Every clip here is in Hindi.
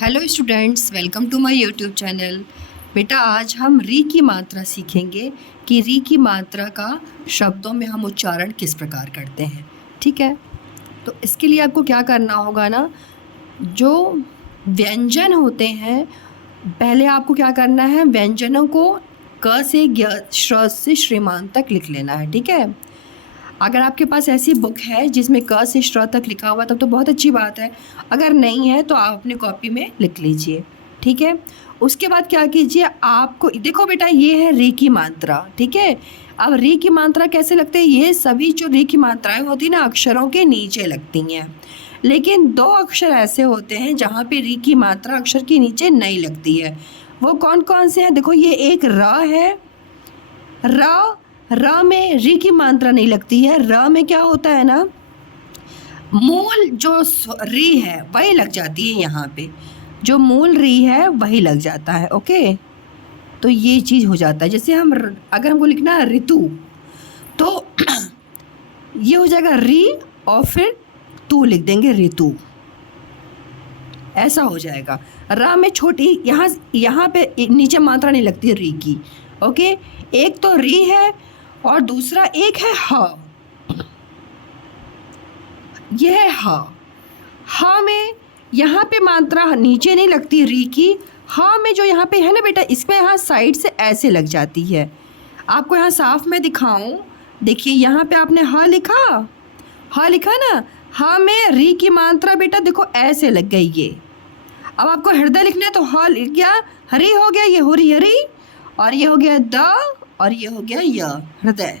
Hello students, welcome to my YouTube channel. बेटा, आज हम री की मात्रा सीखेंगे कि री की मात्रा का शब्दों में हम उच्चारण किस प्रकार करते हैं। ठीक है, तो इसके लिए आपको क्या करना होगा ना, जो व्यंजन होते हैं पहले आपको क्या करना है, व्यंजनों को क से श्र से श्रीमान तक लिख लेना है। ठीक है, अगर आपके पास ऐसी बुक है जिसमें क से श्र तक लिखा हुआ तब तो बहुत अच्छी बात है, अगर नहीं है तो आप अपनी कॉपी में लिख लीजिए। ठीक है, उसके बाद क्या कीजिए, आपको देखो बेटा, ये है री की मात्रा। ठीक है, अब री की मात्रा कैसे लगते हैं, ये सभी जो री की मात्राएं होती हैं ना, अक्षरों के नीचे लगती हैं, लेकिन दो अक्षर ऐसे होते हैं जहाँ पे री की मात्रा अक्षर के नीचे नहीं लगती है। वो कौन कौन से हैं? देखो, ये एक र है, र में री की मात्रा नहीं लगती है। र में क्या होता है ना, मूल जो री है वही लग जाती है, यहाँ पे जो मूल री है वही लग जाता है। ओके, तो ये चीज़ हो जाता है। जैसे अगर हमको लिखना है ऋतु, तो ये हो जाएगा री और फिर तू लिख देंगे, ऋतु, ऐसा हो जाएगा। रा में छोटी यहाँ पे नीचे मात्रा नहीं लगती है री की। ओके, एक तो री है और दूसरा एक है ह। यह है ह। ह में यहाँ पे मात्रा नीचे नहीं लगती री की। ह में जो यहाँ पे है ना बेटा, इसमें यहाँ साइड से ऐसे लग जाती है। आपको यहाँ साफ मैं दिखाऊं, देखिए यहाँ पे आपने ह लिखा, ह लिखा ना, ह में री की मात्रा बेटा देखो ऐसे लग गई ये। अब आपको हृदय लिखना है तो ह लिख गया, हरी हो गया, ये हो रही हरी, और ये हो गया द, और ये हो गया य, हृदय।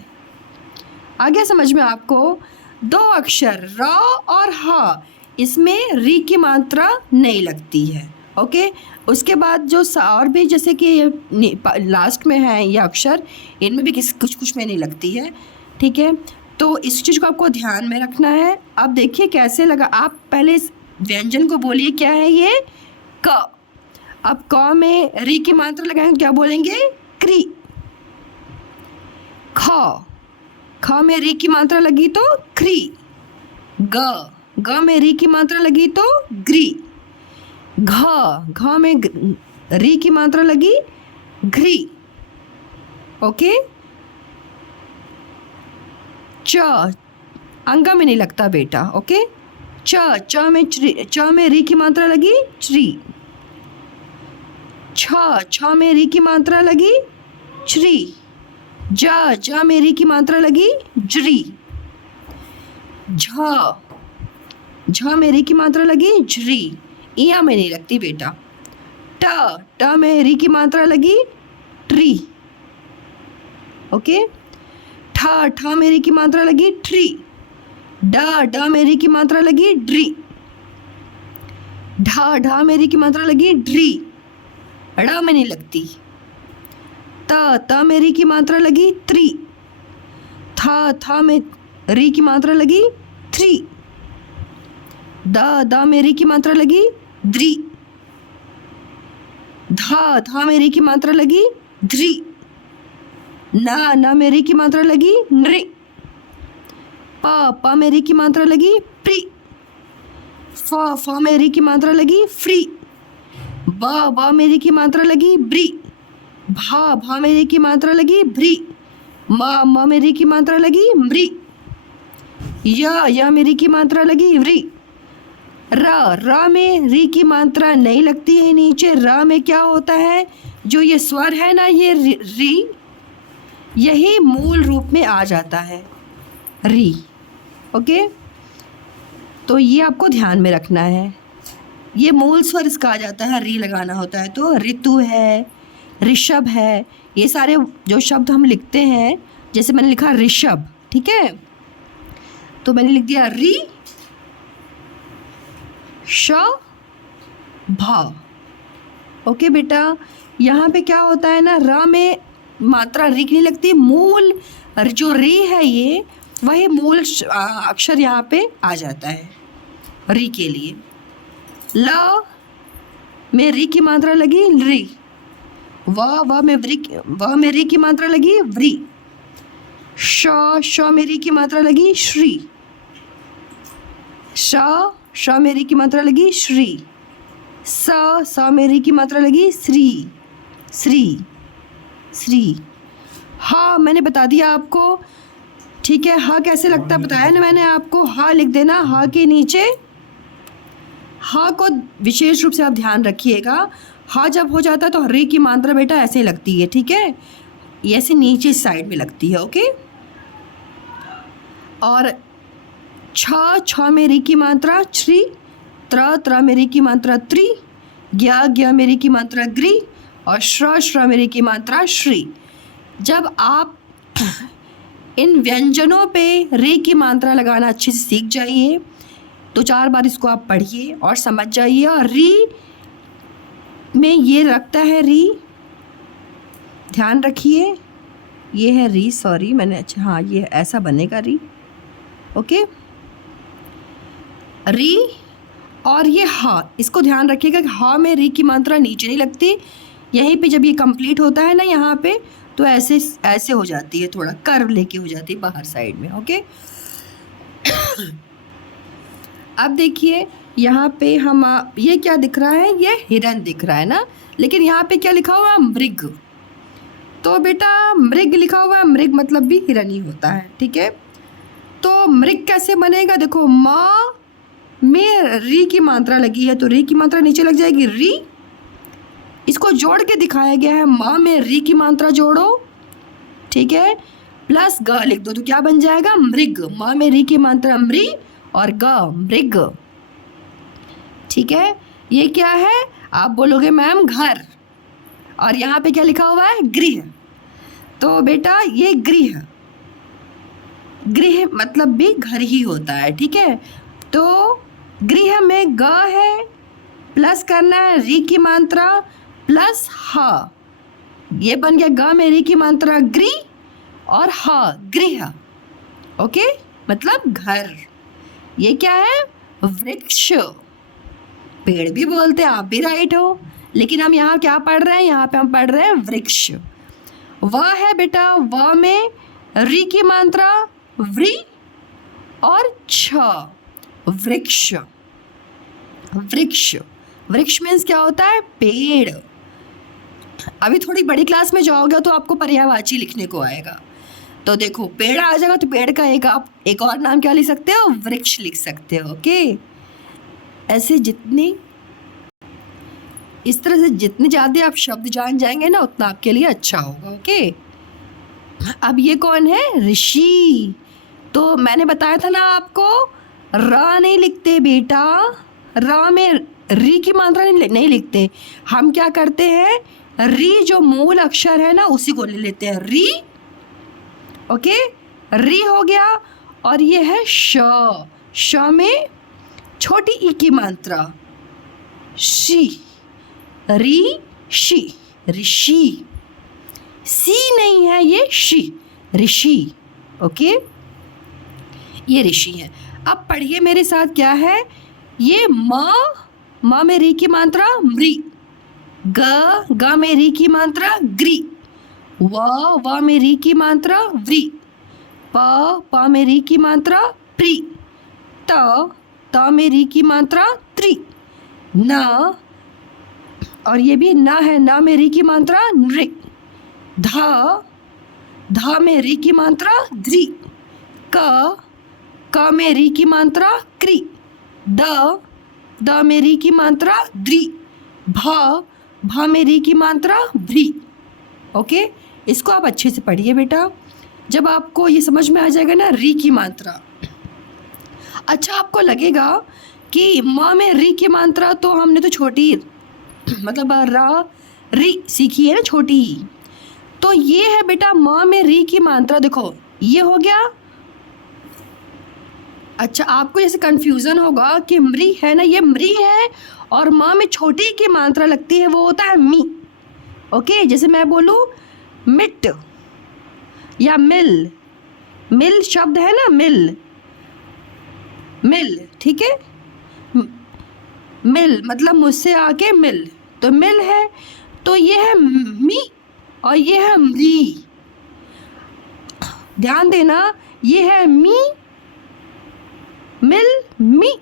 आ गया समझ में आपको? दो अक्षर र और ह, इसमें री की मात्रा नहीं लगती है। ओके, उसके बाद जो और भी जैसे कि लास्ट में है ये अक्षर, इनमें भी कुछ कुछ में नहीं लगती है। ठीक है, तो इस चीज़ को आपको ध्यान में रखना है। अब देखिए कैसे लगा, आप पहले इस व्यंजन को बोलिए, क्या है ये? क। अब क में री की मात्रा लगाएंगे, क्या बोलेंगे? क्री। ख, ख में री की मात्रा लगी तो क्री। ग में री की मात्रा लगी तो ग्री। घ में री की मात्रा लगी घ्री। ओके, च, अंगा में नहीं लगता बेटा। ओके, च में री की मात्रा लगी च्री। छ में री की मात्रा लगी श्री। ज में री की मात्रा लगी ज्री। झ में री की मात्रा लगी झ्री, इया में नहीं लगती बेटा। ट में री की मात्रा लगी ट्री। ओके, ठ में री की मात्रा लगी ट्री। ड में री की मात्रा लगी ड्री। ढ में री की मात्रा लगी ड्री, ड़ में नहीं लगती। त में री की मात्रा लगी त्री। थ में री की मात्रा लगी थ्री। द में री की मात्रा लगी द्री। ध में री की मात्रा लगी ध्री। न में री की मात्रा लगी नृ। प में री की मात्रा लगी प्री। फ में री की मात्रा लगी फ्री। ब में री की मात्रा लगी ब्री। भा में री की मात्रा लगी भ्री। म में री की मात्रा लगी म्री। य में री की मात्रा लगी व्री। र में री की मात्रा नहीं लगती है नीचे। र में क्या होता है, जो ये स्वर है ना, ये री, यही मूल रूप में आ जाता है, री। ओके, तो ये आपको ध्यान में रखना है, ये मूल स्वर इसका आ जाता है, री लगाना होता है। तो ऋतु है, ऋषभ है, ये सारे जो शब्द हम लिखते हैं, जैसे मैंने लिखा ऋषभ, ठीक है, तो मैंने लिख दिया री श भ। ओके बेटा, यहाँ पे क्या होता है ना, र में मात्रा री की नहीं लगती, मूल जो री है ये वही मूल अक्षर यहाँ पे आ जाता है री के लिए। ल में री की मात्रा लगी री। व में री की मात्रा लगी व्री। श में री की मात्रा लगी श्री। श में री की मात्रा लगी श्री। स में री की मात्रा लगी श्री, श्री, श्री। हा मैंने बता दिया आपको, ठीक है। हा कैसे लगता है बताया ना मैंने आपको। हा लिख देना, हा के नीचे, हा को विशेष रूप से आप ध्यान रखिएगा। हा जब हो जाता है तो री की मात्रा बेटा ऐसे लगती है, ठीक है, ऐसे नीचे साइड में लगती है, ओके। और छ में री की मात्रा श्री, त्र में री की मात्रा त्रि, ज्ञ में री की मात्रा ग्री, और श्र में री की मात्रा श्री। जब आप इन व्यंजनों पे री की मात्रा लगाना अच्छे से सीख जाइए तो 4 बार इसको आप पढ़िए और समझ जाइए। और री में ये लगता है री, ध्यान रखिए, ये है री, सॉरी मैंने, अच्छा हाँ ये ऐसा बनेगा री, ओके, री। और ये हा, इसको ध्यान रखिएगा कि हा में री की मात्रा नीचे नहीं लगती। यहीं पे जब ये कंप्लीट होता है ना यहाँ पे, तो ऐसे ऐसे हो जाती है, थोड़ा कर्व लेके हो जाती है बाहर साइड में, ओके। अब देखिए यहाँ पे हम, ये क्या दिख रहा है, ये हिरन दिख रहा है ना, लेकिन यहाँ पे क्या लिखा हुआ है, मृग। तो बेटा मृग लिखा हुआ है, मृग मतलब भी हिरन ही होता है, ठीक है। तो मृग कैसे बनेगा, देखो माँ में री की मात्रा लगी है तो री की मात्रा नीचे लग जाएगी री। इसको जोड़ के दिखाया गया है, माँ में री की मात्रा जोड़ो, ठीक है, प्लस ग लिख दो तो क्या बन जाएगा, मृग। माँ में री की मात्रा मृ और ग मृग, ठीक है। ये क्या है, आप बोलोगे मैम घर, और यहाँ पे क्या लिखा हुआ है, गृह। तो बेटा ये गृह, गृह मतलब भी घर ही होता है, ठीक है। तो गृह में ग है, प्लस करना है री की मात्रा प्लस ह, ये बन गया ग में री की मात्रा गृ और ह गृह, ओके, मतलब घर। ये क्या है, वृक्ष, पेड़ भी बोलते हैं, आप भी राइट हो, लेकिन हम यहाँ क्या पढ़ रहे हैं, यहाँ पे हम पढ़ रहे हैं वृक्ष। वह है बेटा, व में री की मात्रा व्री और छ, वृक्ष। वृक्ष, वृक्ष मीन्स क्या होता है, पेड़। अभी थोड़ी बड़ी क्लास में जाओगे तो आपको पर्यायवाची लिखने को आएगा, तो देखो पेड़ आ जाएगा तो पेड़ का एक और नाम क्या लिख सकते हो, वृक्ष लिख सकते हो, ओके। ऐसे जितनी, इस तरह से जितने ज़्यादा आप शब्द जान जाएंगे ना उतना आपके लिए अच्छा होगा, ओके। अब ये कौन है, ऋषि। तो मैंने बताया था ना आपको, र नहीं लिखते बेटा, र में री की मात्रा नहीं लिखते। हम क्या करते हैं, री जो मूल अक्षर है ना उसी को ले लेते हैं, री, ओके, री हो गया। और ये है श, श में छोटी ई की मात्रा शी, री शी, ऋषि। सी नहीं है, ये शी, ऋषि, ओके, ये ऋषि है। अब पढ़िए मेरे साथ, क्या है ये, माँ में री की मात्रा मृ, ग में री की मात्रा ग्री, व में री की मात्रा व्री, प में री की मात्रा प्री, त में री की मात्रा त्रि, न, और ये भी न है, न में री की मात्रा नृ, ध में री की मात्रा ध्रि, क में री की मात्रा क्रि, द में री की मात्रा द्रि, भ में री की मात्रा भ्री, ओके। इसको आप अच्छे से पढ़िए बेटा, जब आपको ये समझ में आ जाएगा ना री की मात्रा। अच्छा, आपको लगेगा कि माँ में री की मात्रा तो हमने तो छोटी मतलब रा री सीखी है ना, छोटी ही। तो ये है बेटा माँ में री की मात्रा, देखो ये हो गया। अच्छा, आपको जैसे कन्फ्यूज़न होगा कि मृ है ना, ये मृ है और माँ में छोटी की मात्रा लगती है, वो होता है मी, ओके। जैसे मैं बोलूँ मिट या मिल, मिल शब्द है ना, मिल, मिल, ठीक है, मिल मतलब मुझसे आके मिल, तो मिल है, तो ये है मी और ये है मृ। ध्यान देना, ये है मी, मिल, मी,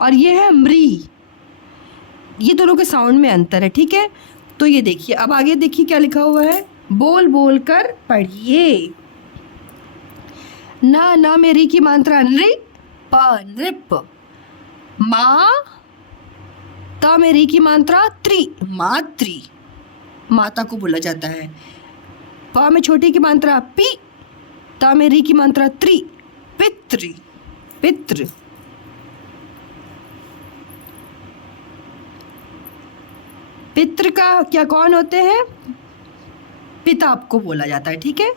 और ये है मृ। ये दोनों के साउंड में अंतर है, ठीक है। तो ये देखिए, अब आगे देखिए क्या लिखा हुआ है, बोल बोल कर पढ़िए। ना मेरी की मात्रा नृ, प नृप। माँ, ता मेरी की मात्रा त्रि, मातृ, माता को बोला जाता है। प में छोटी की मात्रा पी, ता मेरी की मात्रा त्रि, पितृ, पितृ। पितृ का क्या कौन होते हैं, पिता आपको बोला जाता है, ठीक है।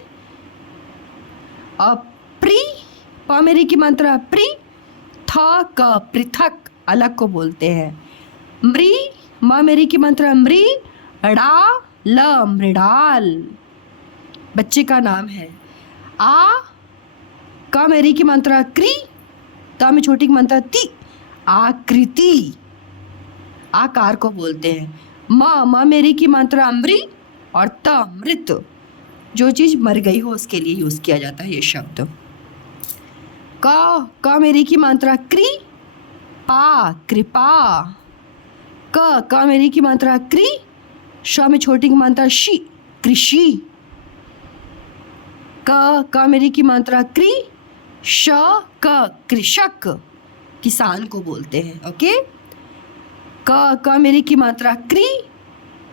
अब प्री, प मेरी की मात्रा प्री, था का पृथक, अलग को बोलते हैं। मृ, माँ मेरी की मात्रा मृ, ड़ा ल मृडाल, बच्चे का नाम है। आ, का मेरी की मात्रा क्री, ता में छोटी की मात्रा ती, आकृति, आकार को बोलते हैं। माँ मेरी की मात्रा अमृ और त मृत, जो चीज़ मर गई हो उसके लिए यूज़ किया जाता है ये शब्द। का मेरी की मात्रा क्री, पा कृपा। का मेरी की मात्रा क्री, श में छोटी की मात्रा शी, कृषि। का मेरी की मात्रा क्री, श क कृषक, किसान को बोलते हैं, ओके। का मेरी की मात्रा क्री,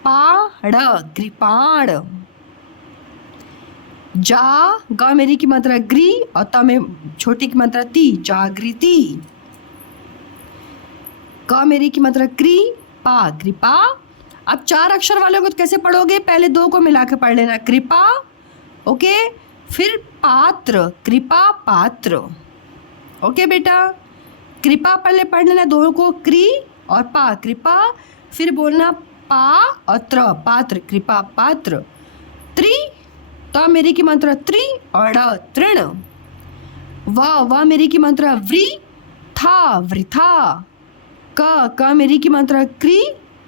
पाड़ कृपाण। जा, गा मेरी की मात्रा ग्री और ता में छोटी की मात्रा ती, जागृति। का मेरी की मात्रा क्री, पा कृपा। अब 4 अक्षर वालों को कैसे पढ़ोगे, पहले 2 को मिला के पढ़ लेना, कृपा, ओके, फिर पात्र, कृपा पात्र, ओके बेटा। कृपा पहले पढ़ लेना 2 को, क्री और पा कृपा, फिर बोलना पा और त्र, पात्र, कृपा पात्र। त्रि, ता मेरी की मात्रा त्रि और ड़ तृण। वा मेरी की मात्रा व्री, था वृथा। का मेरी की मात्रा क्री,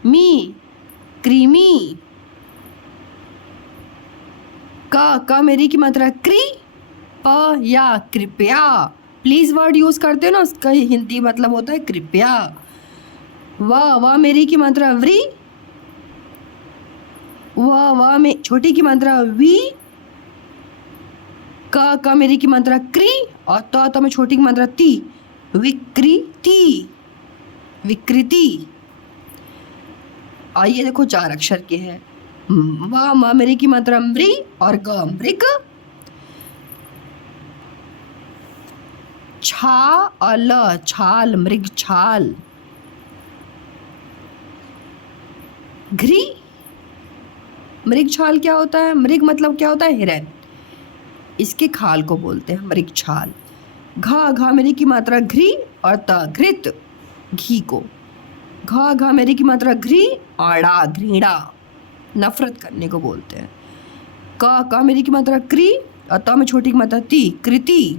मी कृमि। का मेरी की मात्रा क्री, प या कृपया। प्लीज वर्ड यूज करते हो ना, उसका हिंदी मतलब होता है कृपया। वाह मेरी की मात्रा व्री, वाह में छोटी की मात्रा वी। का मेरी की मात्रा क्री और तो में छोटी की मात्रा ती, विकृति, विकृति। और ये देखो 4 अक्षर के हैं। वाह मेरी की मात्रा मृ और ग मृग। छा और ल छाल, मृग छाल। घ्री, मृग छाल क्या होता है, मृग मतलब क्या होता है, हिरन, इसके खाल को बोलते हैं मृग छाल। घा मेरी की मात्रा घ्री और त घृत, घी को। घा मेरी की मात्रा घ्री और डा घृणा, नफरत करने को बोलते हैं। का मेरी की मात्रा क्री और त में छोटी की मात्रा ती, कृति,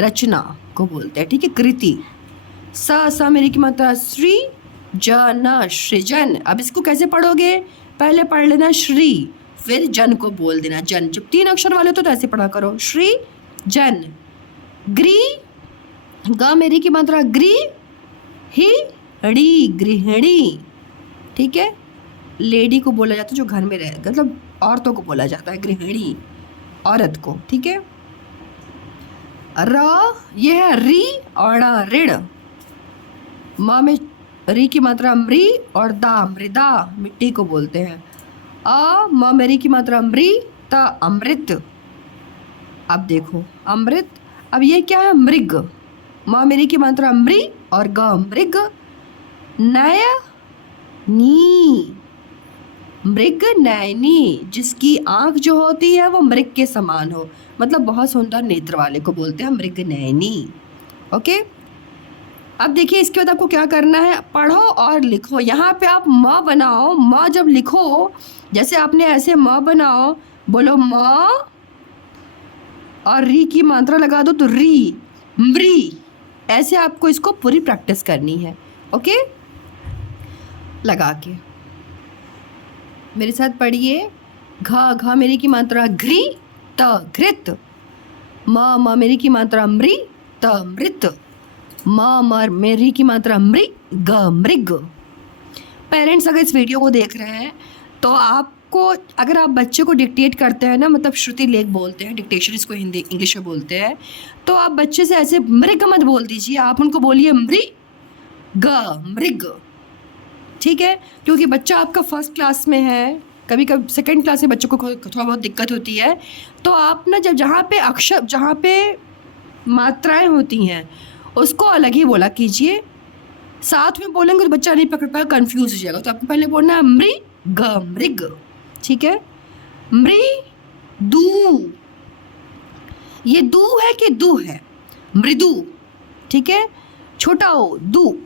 रचना को बोलते हैं, ठीक है, कृति। सा मेरी की मात्रा श्री, जन सृजन। अब इसको कैसे पढ़ोगे, पहले पढ़ लेना श्री, फिर जन को बोल देना जन। जब 3 अक्षर वाले तो ऐसे पढ़ा करो, श्री जन। ग्री, गा मेरी की मात्रा ग्री, ही ड़ी गृहिणी, ठीक है, लेडी को बोला जाता है जो घर में रहे, मतलब औरतों को बोला जाता है गृहिणी, औरत को, ठीक है। र, ये है री और ऋण। माँ में री की मात्रा मृ और दा मृदा, मिट्टी को बोलते हैं। माँ मेरी की मात्रा मृ, ता अमृत। अब देखो अमृत, अब ये क्या है, मृग। माँ मेरी की मात्रा मृ और ग मृग। नय नी, मृग नयनी, जिसकी आंख जो होती है वो मृग के समान हो, मतलब बहुत सुंदर नेत्र वाले को बोलते हैं मृग नयनी, ओके। अब देखिए इसके बाद आपको क्या करना है, पढ़ो और लिखो। यहाँ पे आप म बनाओ, म जब लिखो, जैसे आपने ऐसे म बनाओ, बोलो म और री की मात्रा लगा दो तो री, मृ, ऐसे आपको इसको पूरी प्रैक्टिस करनी है, ओके। लगा के मेरे साथ पढ़िए। घा मेरी की मात्रा घ्री, त घृत। म मेरी की मात्रा मृ, त मृत। मर में री की मात्रा मृग, मृग। पेरेंट्स अगर इस वीडियो को देख रहे हैं तो आपको, अगर आप बच्चे को डिक्टेट करते हैं ना, मतलब श्रुति लेख बोलते हैं, डिक्टेशन इसको हिंदी इंग्लिश में बोलते हैं, तो आप बच्चे से ऐसे मृग मत बोल दीजिए, आप उनको बोलिए मृग, मृग, ठीक है। क्योंकि बच्चा आपका फर्स्ट क्लास में है, कभी कभी सेकंड क्लास में बच्चों को थोड़ा बहुत दिक्कत होती है, तो आप ना जब जहाँ पे अक्षर, जहाँ पे मात्राएं होती हैं उसको अलग ही बोला कीजिए। साथ में बोलेंगे तो बच्चा नहीं पकड़ पाएगा, कंफ्यूज हो जाएगा। तो आपको पहले बोलना है मृग, मृग, ठीक है। मृदु, ये दू है कि दू है, मृदु, ठीक है। छोटा ओ दू,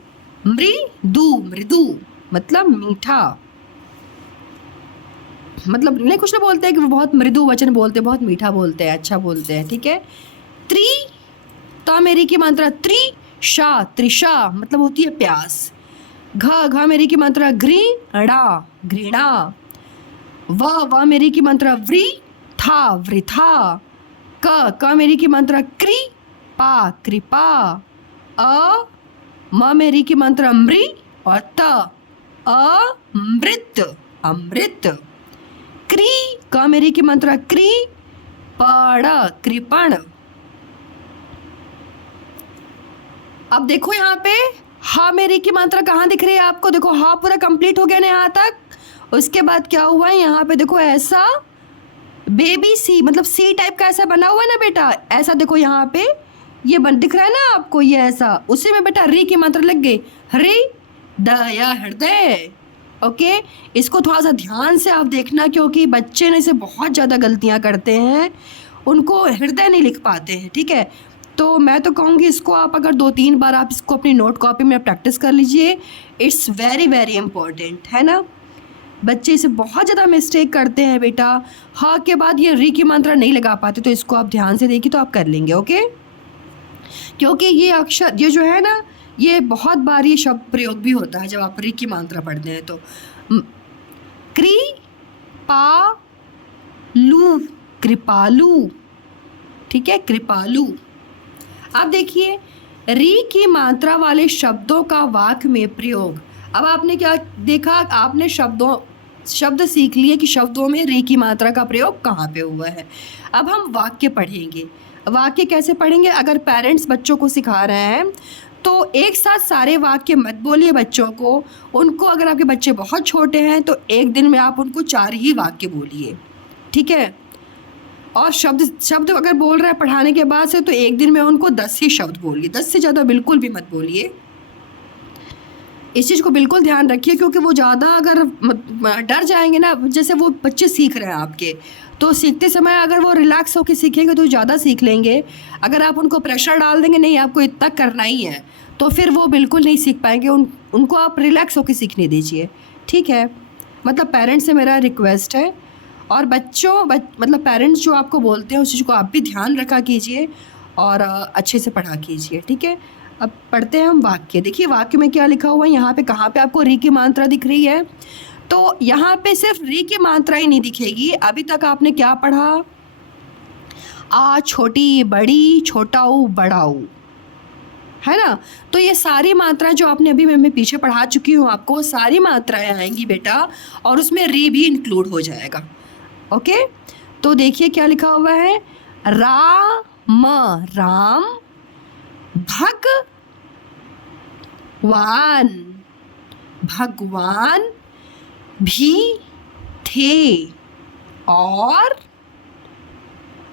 मृदु, मृदु मतलब मीठा, मतलब नहीं कुछ नहीं बोलते हैं कि वो बहुत मृदु वचन बोलते हैं, बहुत मीठा बोलते हैं, अच्छा बोलते हैं, ठीक है। त्रि, ता मेरी की मात्रा त्रि, शा, त्रिशा मतलब होती है प्यास। घा मेरी की मात्रा घृणा, घृणा। वा मेरी की मात्रा व्री, था, वृथा। क मेरी की मात्रा क्री, पा, कृपा। म मेरी की मात्रा मृ और त, अमृत, अमृत। क्री, क मेरी की मात्रा क्री, पड़, कृपण। अब देखो यहाँ पे हा मेरी की मात्रा कहाँ दिख रही है आपको, देखो हा पूरा कंप्लीट हो गया ना यहाँ तक। उसके बाद क्या हुआ है यहाँ पे, देखो ऐसा बेबी सी, मतलब सी टाइप का ऐसा बना हुआ है ना बेटा, ऐसा देखो यहाँ पे ये दिख रहा है ना आपको, ये ऐसा, उसी में बेटा री की मात्रा लग गई, हृदय, हृदय। ओके, इसको थोड़ा सा ध्यान से आप देखना, क्योंकि बच्चे ने से बहुत ज़्यादा गलतियाँ करते हैं, उनको हृदय नहीं लिख पाते हैं, ठीक है। तो मैं तो कहूँगी इसको आप अगर 2-3 बार आप इसको अपनी नोट कॉपी में प्रैक्टिस कर लीजिए, इट्स वेरी वेरी इम्पॉर्टेंट, है ना। बच्चे इसे बहुत ज़्यादा मिस्टेक करते हैं बेटा, हा के बाद ये री की मात्रा नहीं लगा पाते, तो इसको आप ध्यान से देखिए तो आप कर लेंगे, ओके। क्योंकि ये अक्षर, ये जो है ना, ये बहुत बार ये शब्द प्रयोग भी होता है जब आप री की मात्रा पढ़ते हैं। तो क्री, पा, लू, कृपालु, ठीक है, कृपालु। अब देखिए री की मात्रा वाले शब्दों का वाक्य में प्रयोग। अब आपने क्या देखा, आपने शब्द सीख लिए कि शब्दों में री की मात्रा का प्रयोग कहाँ पे हुआ है। अब हम वाक्य पढ़ेंगे। वाक्य कैसे पढ़ेंगे, अगर पेरेंट्स बच्चों को सिखा रहे हैं तो एक साथ सारे वाक्य मत बोलिए बच्चों को, उनको, अगर आपके बच्चे बहुत छोटे हैं तो एक दिन में आप उनको 4 ही वाक्य बोलिए, ठीक है। और शब्द अगर बोल रहे हैं पढ़ाने के बाद से, तो एक दिन में उनको 10 ही शब्द बोलिए, 10 से ज़्यादा बिल्कुल भी मत बोलिए। इस चीज़ को बिल्कुल ध्यान रखिए, क्योंकि वो ज़्यादा अगर डर जाएंगे ना, जैसे वो बच्चे सीख रहे हैं आपके, तो सीखते समय अगर वो रिलैक्स होकर सीखेंगे तो ज़्यादा सीख लेंगे। अगर आप उनको प्रेशर डाल देंगे, नहीं आपको इतना करना ही है, तो फिर वो बिल्कुल नहीं सीख पाएंगे। उनको आप रिलैक्स होकर सीखने दीजिए, ठीक है। मतलब पेरेंट्स से मेरा रिक्वेस्ट है, और मतलब पेरेंट्स जो आपको बोलते हैं उस चीज़ को आप भी ध्यान रखा कीजिए और अच्छे से पढ़ा कीजिए, ठीक है। अब पढ़ते हैं हम वाक्य। देखिए वाक्य में क्या लिखा हुआ है, यहाँ पे कहाँ पे आपको री की मात्रा दिख रही है, तो यहाँ पे सिर्फ री की मात्रा ही नहीं दिखेगी। अभी तक आपने क्या पढ़ा, आ, छोटी, बड़ी, छोटा ऊ, बड़ा ऊ, है ना। तो ये सारी मात्राएं जो आपने अभी मैं पीछे पढ़ा चुकी हूँ आपको, सारी मात्राएं आएंगी बेटा, और उसमें री भी इंक्लूड हो जाएगा, ओके। तो देखिए क्या लिखा हुआ है, राम, राम, भगवान, भगवान भी थे, और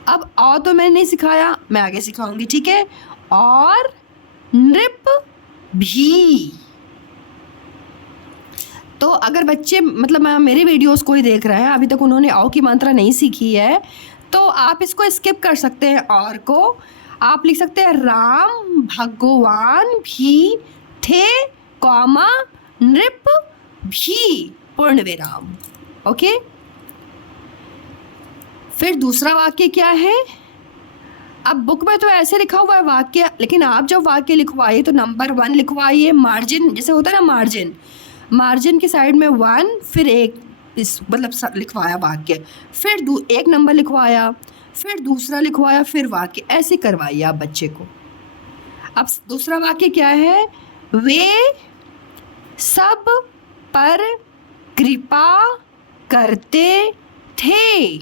अब और तो मैंने नहीं सिखाया, मैं आगे सिखाऊंगी, ठीक है। और नृप भी। तो अगर बच्चे मतलब मेरे वीडियोस को ही देख रहे हैं, अभी तक उन्होंने औ की मात्रा नहीं सीखी है, तो आप इसको स्किप कर सकते हैं। और को आप लिख सकते हैं राम भगवान भी थे, कॉमा, नृप भी, पूर्ण विराम, ओके। फिर दूसरा वाक्य क्या है, अब बुक में तो ऐसे लिखा हुआ है वाक्य, लेकिन आप जब वाक्य लिखवाइए तो नंबर 1 लिखवाइए, मार्जिन जैसे होता है ना, मार्जिन की साइड में 1, फिर एक इस मतलब लिखवाया वाक्य, फिर एक नंबर लिखवाया, फिर दूसरा लिखवाया, फिर वाक्य, ऐसे करवाइए आप बच्चे को। अब दूसरा वाक्य क्या है? वे सब पर कृपा करते थे।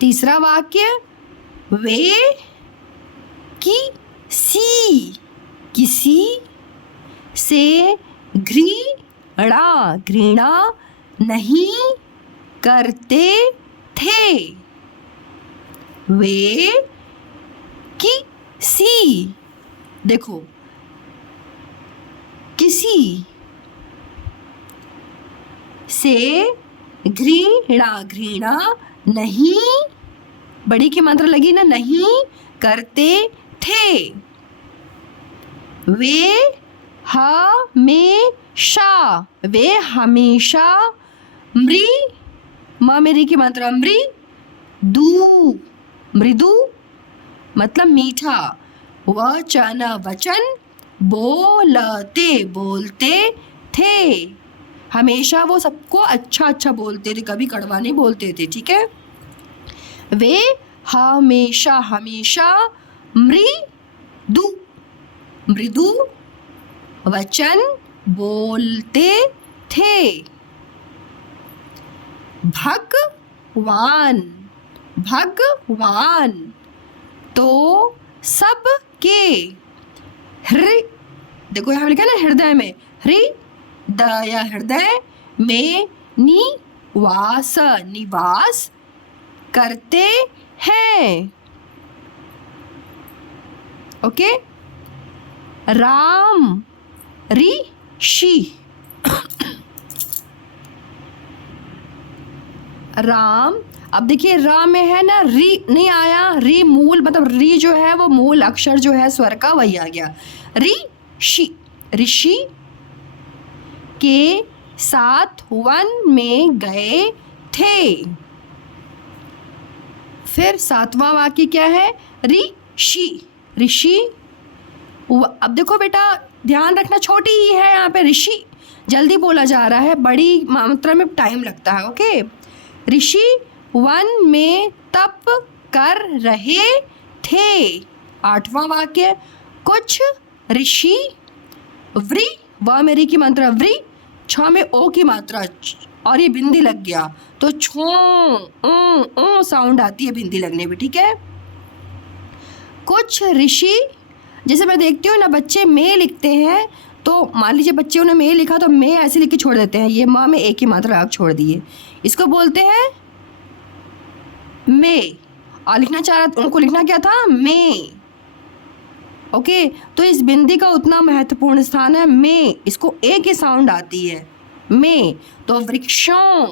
तीसरा वाक्य, वे किसी से घृणा नहीं करते थे। वे देखो, किसी से घृणा नहीं, बड़ी की मात्रा लगी ना, नहीं करते थे। वे हमेशा मेरी की मात्रा मृदु मतलब मीठा, वचन बोलते थे। हमेशा वो सबको अच्छा बोलते थे, कभी कड़वा नहीं बोलते थे। ठीक है, वे हमेशा मृदु वचन बोलते थे। भगवान तो सबके देखो यहाँ लिखा है ना, हृदय में, हृदय में निवास करते हैं। ओके, राम ऋषि राम, अब देखिए रा में है ना, री नहीं आया, री मूल मतलब री जो है वो मूल अक्षर जो है स्वर का वही आ गया। ऋषि के साथ वन में गए थे। फिर सातवां वाक्य क्या है? ऋषि अब देखो बेटा ध्यान रखना, छोटी ही है यहाँ पे, ऋषि जल्दी बोला जा रहा है, बड़ी मात्रा में टाइम लगता है। ओके, ऋषि वन में तप कर रहे थे। आठवां वाक्य, कुछ ऋषि मेरी की मात्रा छ में ओ की मात्रा और ये बिंदी लग गया तो छो साउंड आती है बिंदी लगने पे। ठीक है, कुछ ऋषि, जैसे मैं देखती हूँ ना बच्चे में लिखते हैं, तो मान लीजिए बच्चे ने में लिखा तो में ऐसे लिख के छोड़ देते हैं, ये माँ में एक ही मात्रा आप छोड़ दिए, इसको बोलते हैं में। और लिखना चाह रहा, उनको लिखना क्या था? में। ओके, तो इस बिंदी का उतना महत्वपूर्ण स्थान है में, इसको ए की साउंड आती है में। तो वृक्षों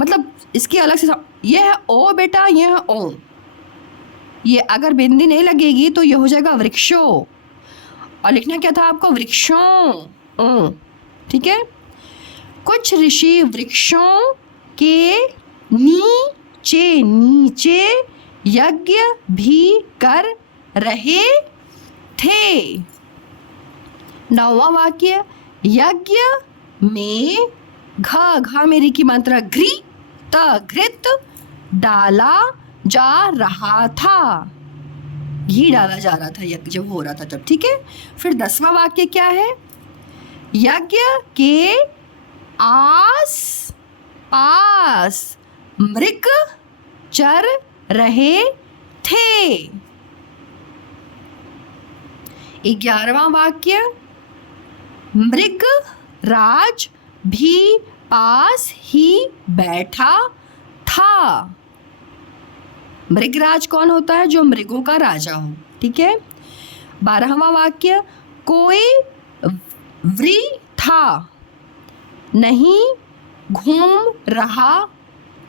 मतलब इसकी अलग से, ये है ओ बेटा, ये है ओ, ये अगर बिंदी नहीं लगेगी तो ये हो जाएगा वृक्षों, और लिखना क्या था आपको? वृक्षों। ठीक है, कुछ ऋषि वृक्षों के नीचे यज्ञ भी कर रहे थे। नौवां वाक्य, यज्ञ में घा मेरी की मात्रा घृत डाला जा रहा था, घी डाला जा रहा था यज्ञ जब हो रहा था तब। ठीक है, फिर 10वां वाक्य क्या है? यज्ञ के आस पास मृग चर रहे थे। 11वां वाक्य, मृग राज भी पास ही बैठा था। मृगराज कौन होता है? जो मृगों का राजा हो। ठीक है, 12वां वाक्य, कोई वृथा नहीं घूम रहा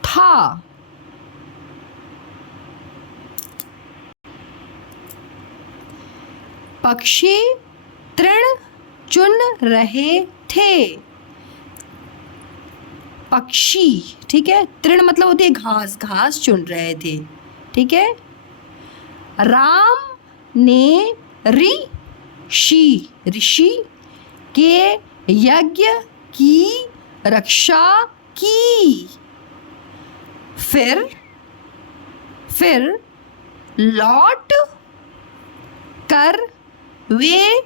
था। पक्षी तृण चुन रहे थे। पक्षी, ठीक है, तृण मतलब होती है घास, घास चुन रहे थे। ठीक है, राम ने ऋषि के यज्ञ की रक्षा की। फिर लौट कर, वे,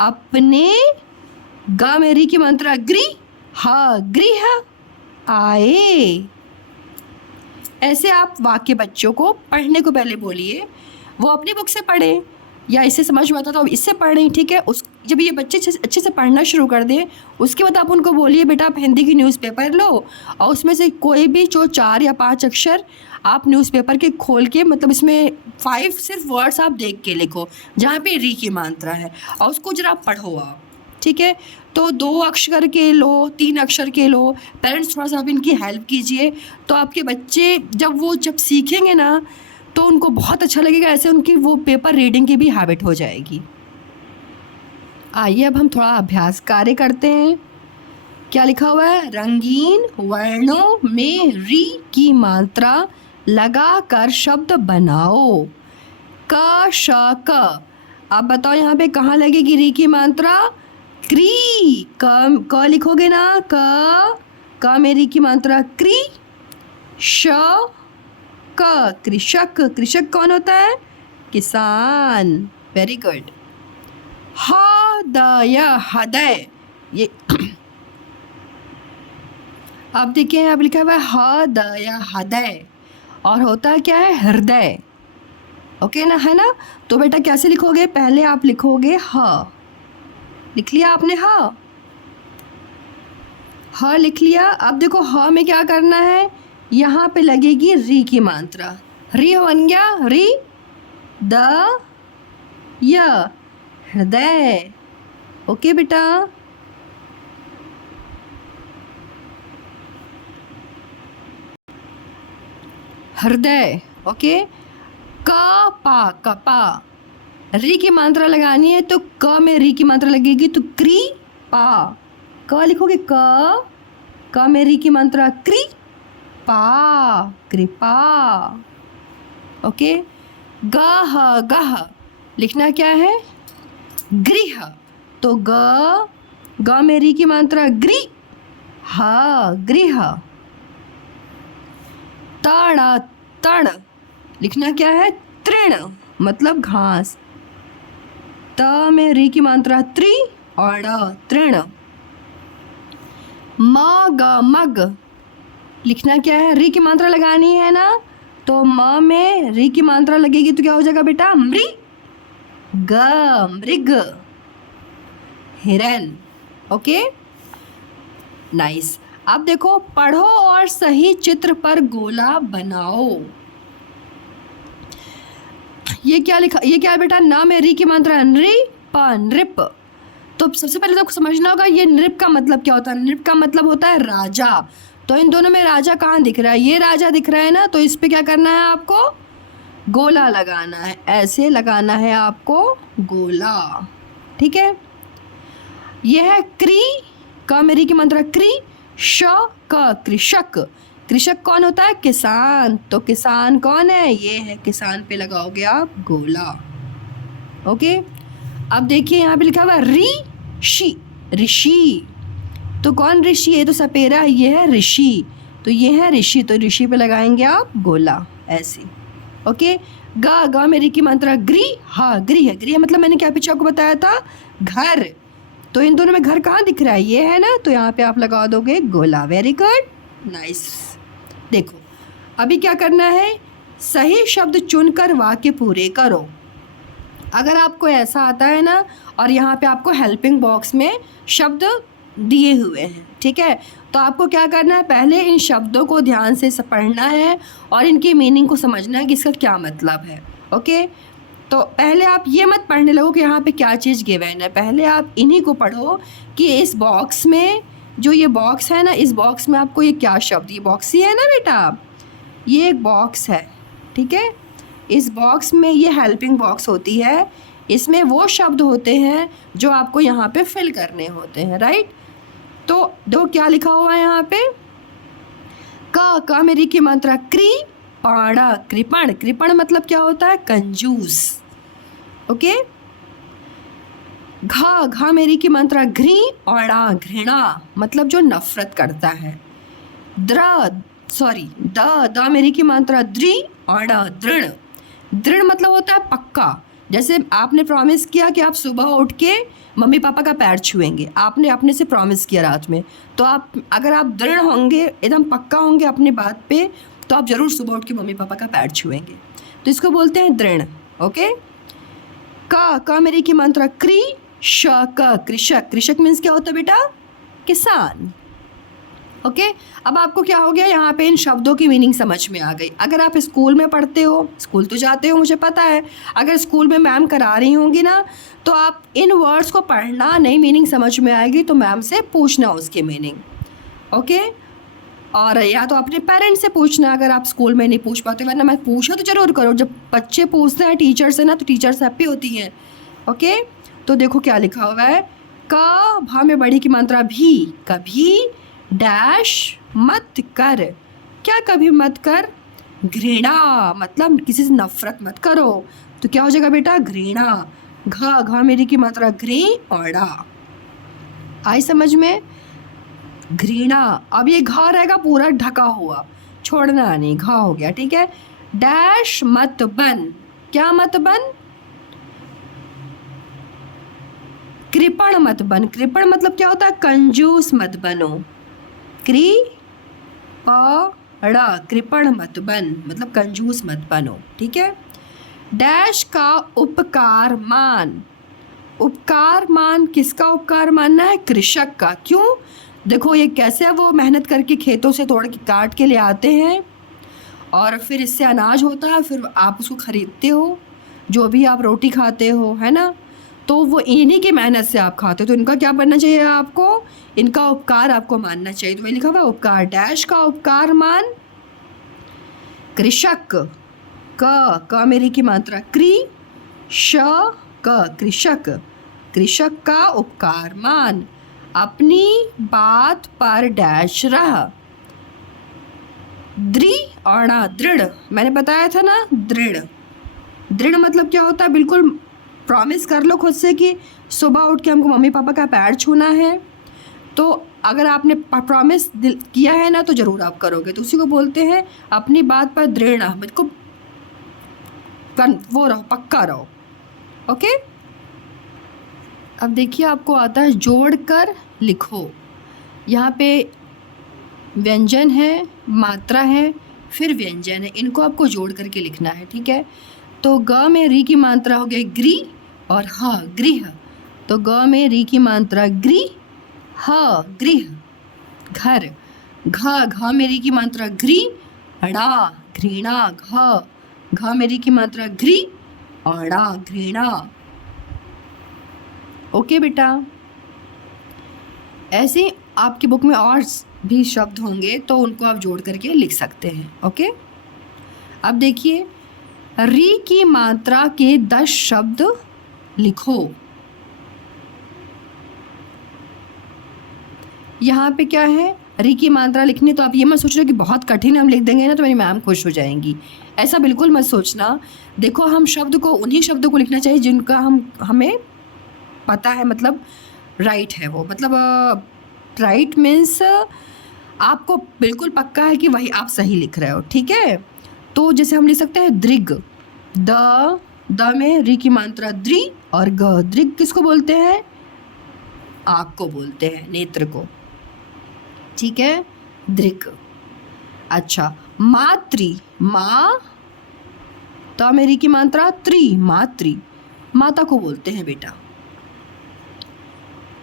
अपने, ग में री की मात्रा ग्री, ह गृह आए। ऐसे आप वाक्य बच्चों को पढ़ने को पहले बोलिए, वो अपनी बुक से पढ़ें या इससे समझ में आता तो इससे पढ़ें, ठीक है। उस जब ये बच्चे अच्छे से पढ़ना शुरू कर दें, उसके बाद आप उनको बोलिए बेटा आप हिंदी की न्यूज़पेपर लो और उसमें से कोई भी जो 4 या 5 अक्षर आप न्यूज़पेपर के खोल के, मतलब इसमें 5 सिर्फ वर्ड्स आप देख के लिखो जहाँ पे री की मात्रा है और उसको जरा पढ़ो आप, ठीक है। तो 2 अक्षर के लो, 3 अक्षर के लो, पेरेंट्स थोड़ा सा आप इनकी हेल्प कीजिए, तो आपके बच्चे जब सीखेंगे ना तो उनको बहुत अच्छा लगेगा। ऐसे उनकी वो पेपर रीडिंग की भी हैबिट हो जाएगी। आइए अब हम थोड़ा अभ्यास कार्य करते हैं। क्या लिखा हुआ है? रंगीन वर्णों में री की मात्रा लगा कर शब्द बनाओ। क श क। अब बताओ यहाँ पे कहाँ लगेगी री की मात्रा? क्री। क लिखोगे ना, क में री की मात्रा क्री। श क कृषक। कृषक कौन होता है? किसान। Very good. हृदय, हृदय, ये अब देखिए अब लिखा हुआ है हृदय, हृदय, और होता क्या है? हृदय। ओके ना, है ना। तो बेटा कैसे लिखोगे? पहले आप लिखोगे ह। लिख लिया आपने ह? ह लिख लिया। अब देखो ह में क्या करना है? यहाँ पे लगेगी री की मात्रा। री बन गया, री द य, हृदय। ओके बेटा। हृदय। ओके। कपा, कपा, री की मात्रा लगानी है तो क में री की मात्रा लगेगी तो क्री पा। क लिखोगे क में री की मात्रा क्री पा, कृपा। ओके। गह, गह, लिखना क्या है? गृह। तो ग में री की मात्रा ग्री, ह गृह। तण, तण, लिखना क्या है? तृण, मतलब घास। त में री की मात्रा त्रि और तृण। मग, मग, लिखना क्या है? री की मात्रा लगानी है ना, तो म में री की मात्रा लगेगी तो क्या हो जाएगा बेटा? मृग, मृग, हिरन। Okay, nice. अब देखो, पढ़ो और सही चित्र पर गोला बनाओ। ये क्या लिखा? ये क्या है बेटा? ना में री की मात्रा नृ, प, नृप। तो सबसे पहले तो आपको समझना होगा ये नृप का मतलब क्या होता है। नृप का मतलब होता है राजा। तो इन दोनों में राजा कहाँ दिख रहा है? ये राजा दिख रहा है ना, तो इस पे क्या करना है आपको? गोला लगाना है। ऐसे लगाना है आपको गोला, ठीक है। यह है क्री, क में री की मात्रा क्री। श क, कृषक। कृषक कौन होता है? किसान। तो किसान कौन है? ये है, किसान पे लगाओगे आप गोला। ओके। अब देखिए यहाँ पे लिखा हुआ ऋषि, ऋषि। तो कौन ऋषि है? तो सपेरा, ये है ऋषि। तो ये है ऋषि, तो ऋषि पे लगाएंगे आप गोला, ऐसे। ओके। ग में री की मात्रा ग्री, हा गृह। गृह मतलब मैंने क्या पीछे आपको बताया था? घर। तो इन दोनों में घर कहाँ दिख रहा है? ये है ना, तो यहाँ पे आप लगा दोगे गोला। Very good, nice. देखो अभी क्या करना है? सही शब्द चुनकर वाक्य पूरे करो। अगर आपको ऐसा आता है ना, और यहाँ पे आपको हेल्पिंग बॉक्स में शब्द दिए हुए हैं, ठीक है, तो आपको क्या करना है? पहले इन शब्दों को ध्यान से पढ़ना है और इनकी मीनिंग को समझना है कि इसका क्या मतलब है। ओके। तो पहले आप ये मत पढ़ने लगो कि यहाँ पे क्या चीज़ गिवन है। पहले आप इन्हीं को पढ़ो कि इस बॉक्स में, जो ये बॉक्स है ना, इस बॉक्स में आपको ये क्या शब्द, ये बॉक्स ही है ना बेटा, ये एक बॉक्स है, ठीक है। इस बॉक्स में ये हेल्पिंग बॉक्स होती है, इसमें वो शब्द होते हैं जो आपको यहाँ पे फिल करने होते हैं, राइट। तो दो क्या लिखा हुआ है यहाँ पे? क में री की मात्रा क्री, पाड़ा, कृपण। कृपण मतलब क्या होता है? कंजूस। ओके। घा में री की मात्रा घ्री और घृणा, मतलब जो नफरत करता है। द में री की मात्रा द्रि और दृढ़। दृढ़ मतलब होता है पक्का। जैसे आपने प्रॉमिस किया कि आप सुबह उठ के मम्मी पापा का पैर छुएंगे, आपने अपने से प्रॉमिस किया रात में, तो आप अगर आप दृढ़ होंगे, एकदम पक्का होंगे अपनी बात पे, तो आप ज़रूर सुबह उठ के मम्मी पापा का पैर छुएंगे। तो इसको बोलते हैं दृढ़। ओके। का मेरी की मात्रा क्री श क कृषक। कृषक मीन्स क्या होता है बेटा? किसान। ओके। अब आपको क्या हो गया, यहाँ पे इन शब्दों की मीनिंग समझ में आ गई। अगर आप स्कूल में पढ़ते हो, स्कूल तो जाते हो मुझे पता है, अगर स्कूल में मैम करा रही होंगी ना, तो आप इन वर्ड्स को पढ़ना, नई मीनिंग समझ में आएगी तो मैम से पूछना उसकी मीनिंग। ओके। और या तो अपने पेरेंट्स से पूछना अगर आप स्कूल में नहीं पूछ पाते, वरना मैं पूछो तो ज़रूर करो। जब बच्चे पूछते हैं टीचर से ना, तो टीचर्स हैप्पी होती हैं। ओके। तो देखो क्या लिखा हुआ है, का भा में बड़ी की मात्रा भी, कभी डैश मत कर। क्या कभी मत कर? घृणा, मतलब किसी से नफरत मत करो। तो क्या हो जाएगा बेटा? घृणा। घा मेरी की मात्रा घृ और डा। आई समझ में? घृणा। अब ये घा रहेगा पूरा ढका हुआ, छोड़ना नहीं, घा हो गया, ठीक है। डैश मत बन। क्या मत बन? कृपण मत बन। कृपण मतलब क्या होता है? कंजूस मत बनो। कृपण मत बन मतलब कंजूस मत बनो, ठीक है। डैश का उपकार मान। उपकार मान, किसका उपकार मानना है? कृषक का। क्यों? देखो ये कैसे वो मेहनत करके खेतों से तोड़ के काट के ले आते हैं और फिर इससे अनाज होता है, फिर आप उसको खरीदते हो, जो भी आप रोटी खाते हो, है ना, तो वो इन्हीं की मेहनत से आप खाते हो। तो इनका क्या बनना चाहिए आपको? इनका उपकार आपको मानना चाहिए। तो वही लिखा हुआ उपकार। डैश का उपकार मान। कृषक। क मेरी की मात्रा क्री श क कृषक। कृषक का उपकार मान। अपनी बात पर डैश रह। दृढ़। मैंने बताया था ना, दृढ़। दृढ़ मतलब क्या होता है? बिल्कुल प्रॉमिस कर लो खुद से कि सुबह उठ के हमको मम्मी पापा का पैर छूना है। तो अगर आपने प्रॉमिस किया है ना, तो ज़रूर आप करोगे। तो उसी को बोलते हैं अपनी बात पर दृढ़, बिल्कुल वो रहो, पक्का रहो। ओके। अब देखिए आपको आता है जोड़ कर लिखो। यहाँ पे व्यंजन है, मात्रा है, फिर व्यंजन है, इनको आपको जोड़ करके लिखना है, ठीक है। तो ग में री की मात्रा हो गई ग्री और ह गृह। तो ग में री की मात्रा ग्री, ह गृह घर। घ में री की मात्रा घ्री, अड़ा घृणा। घ में री की मात्रा घ्री अड़ा घृणा। ओके बेटा। ऐसे आपकी बुक में और भी शब्द होंगे तो उनको आप जोड़ करके लिख सकते हैं। ओके। अब देखिए री की मात्रा के 10 शब्द लिखो। यहाँ पे क्या है? री की मात्रा लिखनी। तो आप ये मत सोच रहे कि बहुत कठिन हम लिख देंगे ना तो मेरी मैम खुश हो जाएंगी, ऐसा बिल्कुल मत सोचना। देखो हम शब्द को, उन्हीं शब्दों को लिखना चाहिए जिनका हमें पता है, मतलब राइट है वो, मतलब राइट मीन्स आपको बिल्कुल पक्का है कि वही आप सही लिख रहे हो, ठीक है। तो जैसे हम लिख सकते हैं दृग। द में री की मात्रा द्रि और ग। दृग किसको बोलते हैं? आँख को बोलते हैं, नेत्र को, ठीक है, दृग। अच्छा मातृ, माँ, त में री की मात्रा त्रि, मातृ, माता को बोलते हैं बेटा।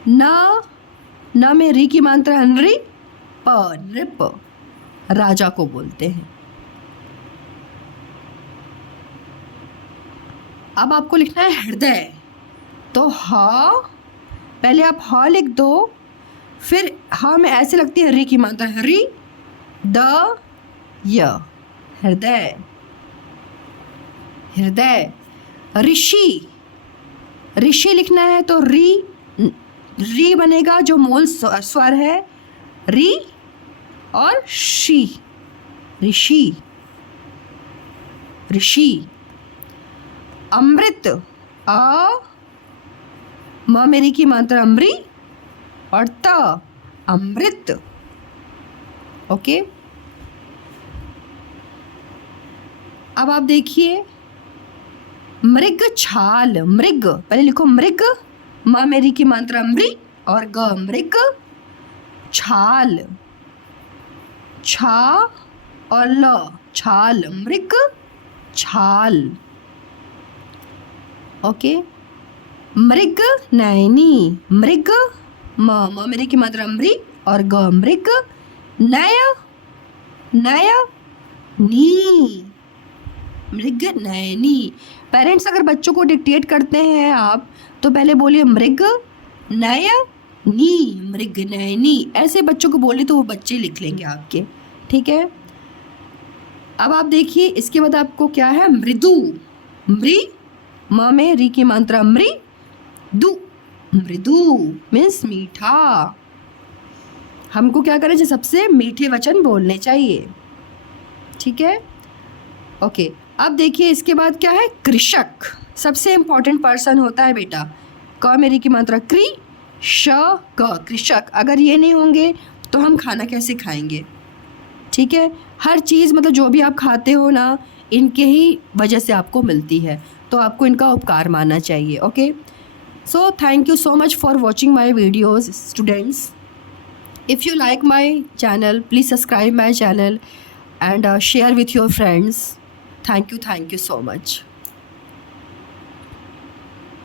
न में री की मात्रा नृ, प, नृप, राजा को बोलते हैं। अब आपको लिखना है हृदय। तो ह, पहले आप ह लिख दो, फिर ह में ऐसे लगती है री की मात्रा, री द य, हृदय। हृदय। ऋषि, ऋषि लिखना है तो री बनेगा, जो मूल स्वर है री और शी, ऋषि, ऋषि। अमृत। म में री की मात्रा अमृ और त, अमृत। ओके। अब आप देखिए मृग छाल, मृग पहले लिखो मृग, म मेरी की मात्रा मृ और ग मृग, छाल, छा और ल छाल, मृग छाल। ओके, मृग नैनी, मृग म मेरी की मात्रा मृ और ग मृग, नय नय नी, मृग नयनी। पेरेंट्स अगर बच्चों को डिक्टेट करते हैं आप तो पहले बोलिए मृग नय नी, मृग नयनी। ऐसे बच्चों को बोलिए तो वो बच्चे लिख लेंगे आपके, ठीक है। अब आप देखिए इसके बाद आपको क्या है, मृदु, मृ म में री की मात्रा मृ दु, मृदु मीन्स मीठा। हमको क्या करना चाहिए, सबसे मीठे वचन बोलने चाहिए, ठीक है। ओके, अब देखिए इसके बाद क्या है, कृषक, सबसे इम्पॉर्टेंट पर्सन होता है बेटा। क मेरी की मात्रा क्री श क, कृषक। अगर ये नहीं होंगे तो हम खाना कैसे खाएंगे, ठीक है। हर चीज़ मतलब जो भी आप खाते हो ना, इनके ही वजह से आपको मिलती है, तो आपको इनका उपकार मानना चाहिए। Okay, so thank you so much for watching my videos, students. If you like my channel, please subscribe my channel and share with your friends. Thank you so much.